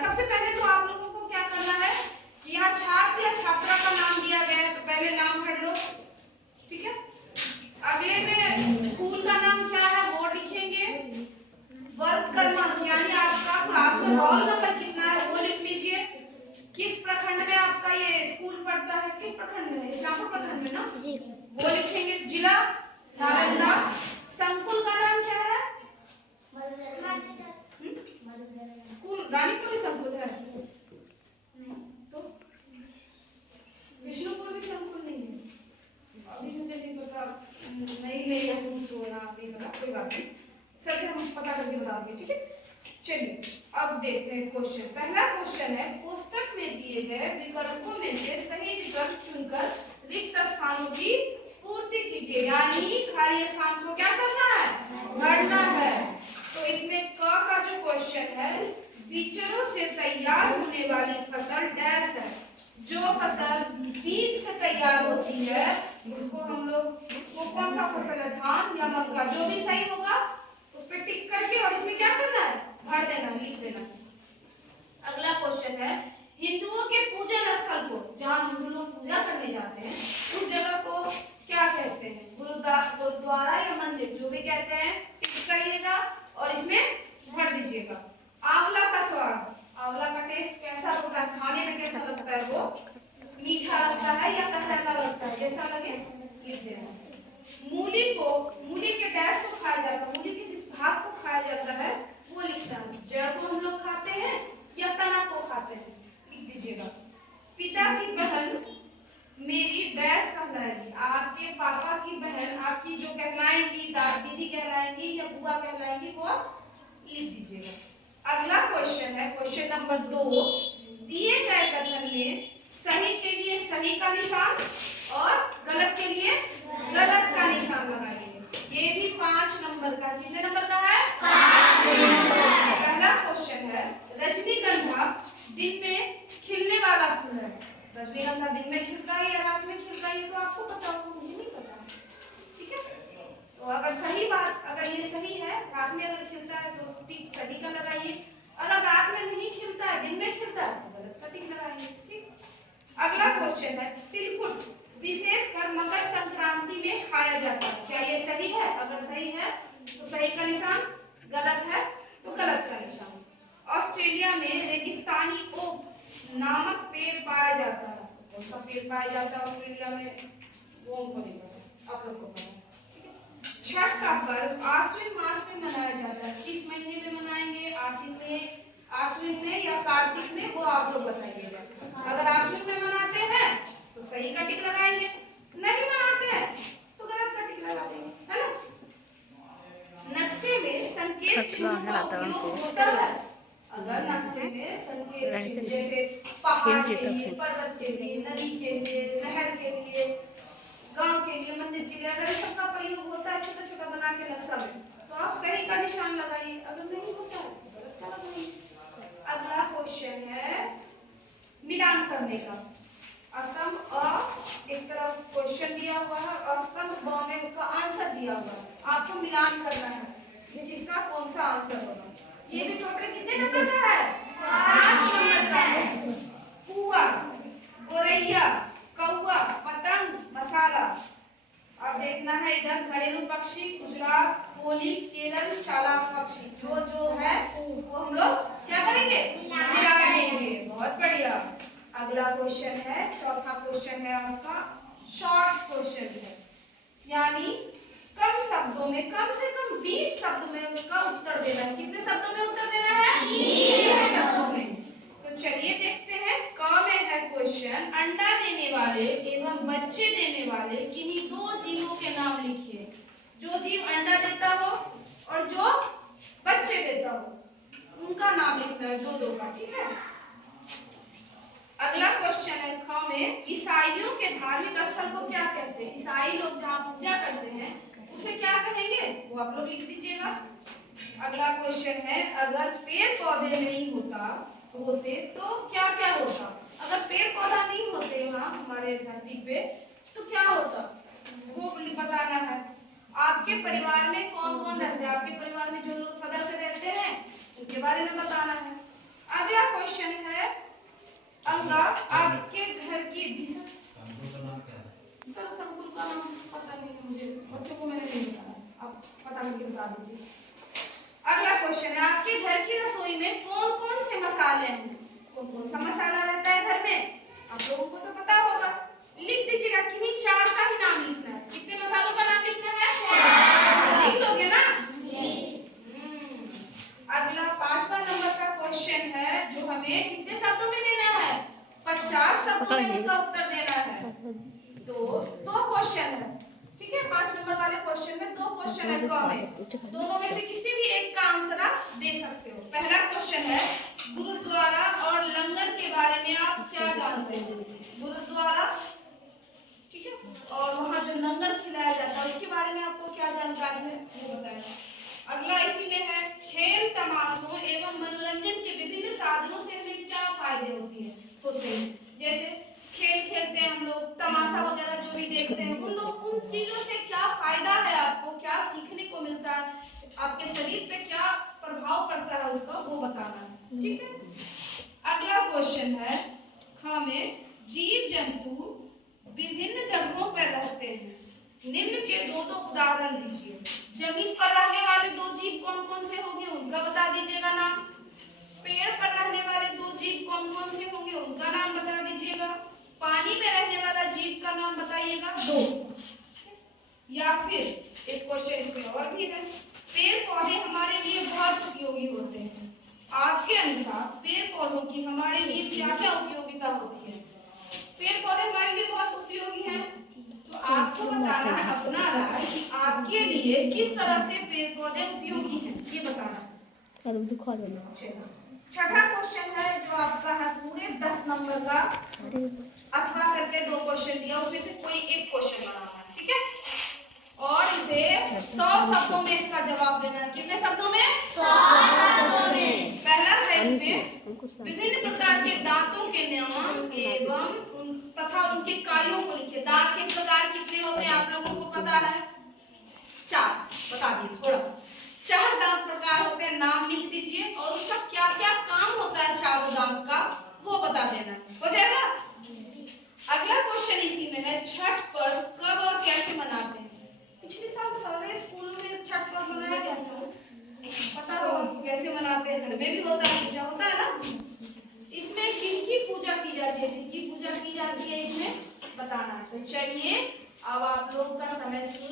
सबसे पहले तो आप लोगों को क्या करना है कि यहाँ छात्र या छात्रा का नाम दिया गया है, तो पहले नाम भर लो, ठीक है। अगले में स्कूल का नाम क्या है वो लिखेंगे। वर्ग क्रमांक यानी आपका क्लास में रोल नंबर कितना है वो लिख लीजिए। किस प्रखंड में आपका ये स्कूल पड़ता है, किस प्रखंड में? इस्लामपुर प्रखंड में ना, वो लिखेंगे। जिला नालंदा। संकुल का नाम क्या है? स्कूल रानीपुर संकुल है, तो विष्णुपुर भी संकुल नहीं है। अभी मुझे नहीं पता, नहीं तो ना अभी पता, कोई बात नहीं, सर से हम पता करके बता देंगे, ठीक है। चलिए अब देखते हैं क्वेश्चन। पहला क्वेश्चन है, कोष्टक में दिए गए विकल्पों में से सही विकल्प चुनकर रिक्त स्थानों की पूर्ति कीजिए। यानी खाली स्थान को क्या करना है? भरना है। तो इसमें क का जो क्वेश्चन है, बीजों से तैयार होने वाली फसल डैश है। जो फसल बीज से तैयार होती है उसको हम लोग, वो कौन सा फसल है? धान या मक्का? जो भी सही होगा उस पर टिक करके और इसमें क्या करना है? भर देना, लिख देना। अगला क्वेश्चन है, हिंदुओं के पूजन स्थल को, जहाँ हिंदू लोग पूजा करने जाते हैं उस जगह को क्या कहते हैं? गुरुद्वारा या मंदिर, जो भी कहते हैं टिक करिएगा और इसमें भर दीजिएगा। आंवला का स्वाद, आंवला का टेस्ट कैसा होता है? खाने में कैसा लगता है? वो मीठा लगता है या कसैला लगता है? जैसा लगे लिख देना। मूली को, मूली के डैश को खाया जाता है, मूली के जिस भाग को खाया जाता है वो लिखना है। जड़ को हम लोग खाते हैं या तना को खाते हैं? लिख दीजिएगा। पिता की बहन मेरी डैश कहलाएगी। आपके पापा की बहन आपकी जो कहलाएंगी, दीदी कहलाएंगी या बुआ कहलाएंगी, वो लिख दीजिएगा। अगला क्वेश्चन है, क्वेश्चन नंबर 2, दिए गए कथन में सही के लिए सही का निशान और गलत के लिए गलत का निशान लगाइए। ये भी 5 नंबर का, कितने नंबर का है? 5 नंबर। पहला क्वेश्चन है, रजनीगंधा दिन में खिलने वाला फूल है। रजनीगंधा दिन में खिलता है या रात में खिलता है? तो आपको पता होगा, मुझे नहीं पता, ठीक है। तो अगर सही बात, अगर ये सही है, रात में अगर खिलता है तो टिक सही का लगाइए। अगर रात में नहीं खिलता है, दिन में खिलता है, तो गलत का टिक लगाइए, ठीक। अगला क्वेश्चन है, तिलकुट विशेषकर मकर संक्रांति में खाया जाता है। क्या ये सही है? अगर सही है तो सही का निशान, गलत है तो गलत का निशान। ऑस्ट्रेलिया में रेगिस्तानी ओक नामक पेड़ पाया जाता है। कौन सा पेड़ पाया जाता है ऑस्ट्रेलिया में? वो हमको नहीं पता, आप लोग को पता। छठ का पर्व आश्विन मास में मनाया जाता है। किस महीने में मनाएंगे? आश्विन में या कार्तिक में? वो आप लोग बताइएगा। अगर आश्विन में मनाते हैं तो सही का टिक लगाएंगे, नहीं मनाते हैं तो गलत का टिक लगा देंगे, है ना। नक्शे में संकेत चिन्ह का उपयोग होता है। अगर नक्शे में संकेत चिन्ह जैसे पहाड़ के लिए, पर्वत के लिए, नदी के लिए, नहर के लिए, गांव के लिए, मंदिर के लिए, अगर सबका प्रयोग होता है छोटा छोटा बना के नक्शा में, तो आप सही का निशान लगाइए। अगर नहीं होता है तो गलत का लगाइए। अगला क्वेश्चन है मिलान करने का। स्तंभ अ एक तरफ क्वेश्चन दिया हुआ है और स्तंभ ब में उसका आंसर दिया हुआ है। आपको मिलान करना है कि किसका कौन सा आंसर होगा। ये भी टोटल कितने नंबर का है? 5 नंबर का है। कुआ, गोरैया, कौआ, पतंग, मसाला। अब देखना है इधर घरेलू पक्षी, गुजरात, कोली, केरल, चालाक पक्षी, जो जो है वो हम लोग क्या करेंगे? मिला देंगे। बहुत बढ़िया। अगला क्वेश्चन है, चौथा क्वेश्चन है आपका शॉर्ट क्वेश्चन है, यानी कम शब्दों में, कम से कम 20 शब्द में उसका उत्तर देना है। कितने शब्दों में उत्तर देना है? 20 शब्दों में। तो चलिए देखते हैं। क में है क्वेश्चन, अंडा देने वाले एवं बच्चे देने वाले किन्हीं 2 जीवों के नाम लिखिए। जो जीव अंडा देता हो और जो बच्चे देता हो, उनका नाम लिखना है, 2 का, ठीक है। अगला क्वेश्चन है ख में, ईसाइयों के धार्मिक स्थल को क्या कहते हैं? ईसाई लोग जहाँ पूजा करते हैं उसे क्या कहेंगे? वो आप लोग लिख दीजिएगा। अगला क्वेश्चन है, अगर पेड़ पौधे नहीं होते तो क्या क्या होता? अगर पेड़ पौधा नहीं होते वहाँ हमारे धरती पे तो क्या होता? वो बताना है। आपके परिवार में कौन कौन रहते हैं? आपके परिवार में जो लोग सदस्य रहते हैं उनके बारे में बताना है। अगला क्वेश्चन बता दीजिए। अगला क्वेश्चन है, आपके घर की रसोई में कौन कौन से मसाले हैं? कौन कौन सा मसाला रहता है घर में? आप लोगों को तो पता होगा, लिख दीजिएगा। किन्हीं 4 का ही नाम लिखना है। कितने मसालों का नाम लिखना है? लिख लोगे ना? अगला 5वां नंबर का क्वेश्चन है, जो हमें कितने शब्दों में देना है? 50 शब्दों में इसका उत्तर देना है। दो क्वेश्चन है, ठीक है। 5 नंबर वाले क्वेश्चन में 2 क्वेश्चन है कम है। दोनों में से किसी भी एक का आंसर आप दे सकते हो। पहला क्वेश्चन है, गुरुद्वारा और लंगर के बारे में आप क्या जानते हैं? गुरुद्वारा, ठीक है, और वहाँ जो लंगर खिलाया जाता है उसके बारे में आपको क्या जानकारी है, वो बताएं। अगला इसी में है, खेल तमाशों एवं मनोरंजन के विभिन्न साधनों से हमें क्या फायदे होते हैं? जैसे खेल खेलते हैं हम लोग, तमाशा वगैरह जो भी देखते हैं, उन चीजों से क्या फायदा है, आपको क्या सीखने को मिलता है, आपके शरीर पे क्या प्रभाव पड़ता है उसका, वो बताना है, ठीक है। अगला क्वेश्चन है, हमें जीव जंतु विभिन्न जगहों पर रहते हैं, निम्न के 2 उदाहरण दीजिए। जमीन पर रहने वाले 2 जीव कौन कौन से होंगे, उनका बता दीजिएगा नाम। पेड़ पर रहने वाले 2 जीव कौन कौन से होंगे, उनका नाम बता दीजिएगा। पानी में रहने वाला जीव का नाम बताइएगा 2। या फिर एक क्वेश्चन इसमें और भी है, पेड़ पौधे हमारे लिए बहुत उपयोगी होते हैं। आपके अनुसार पेड़ पौधों की हमारे लिए क्या क्या उपयोगिता होती है? पेड़ पौधे हमारे लिए बहुत उपयोगी हैं, तो आपको बताना है अपना राय कि आपके लिए किस तरह से पेड़ पौधे उपयोगी हैं, ये बताना। छठा क्वेश्चन है, जो आपका है पूरे 10 नंबर का, अथवा करके 2 क्वेश्चन दिया, उसमें से कोई एक क्वेश्चन बनाना है, ठीक है। और इसे 100 शब्दों में इसका जवाब देना है। कितने शब्दों में? 100 शब्दों में। पहला है इसमें, विभिन्न प्रकार के दांतों के नाम एवं तथा उनके कार्यों को लिखिए। दांत के प्रकार कितने होते हैं आप लोगों को पता है? 4 बता दिए थोड़ा सा। 4 दांत प्रकार होते हैं, नाम लिख दीजिए, और उसका क्या क्या काम होता है चारों दांत का, वो बता देना। हो जाएगा? अगला क्वेश्चन इसी में है, छठ पर्व कब और कैसे मनाते हैं? पिछले साल सारे स्कूलों में छठ पर्व मनाया गया था, पता होगा कैसे मनाते हैं। घर में भी होता है, पूजा होता है ना। इसमें किनकी पूजा की जाती है? जिनकी पूजा की जाती है इसमें बताना है। तो चलिए अब आप लोग का समय शुरू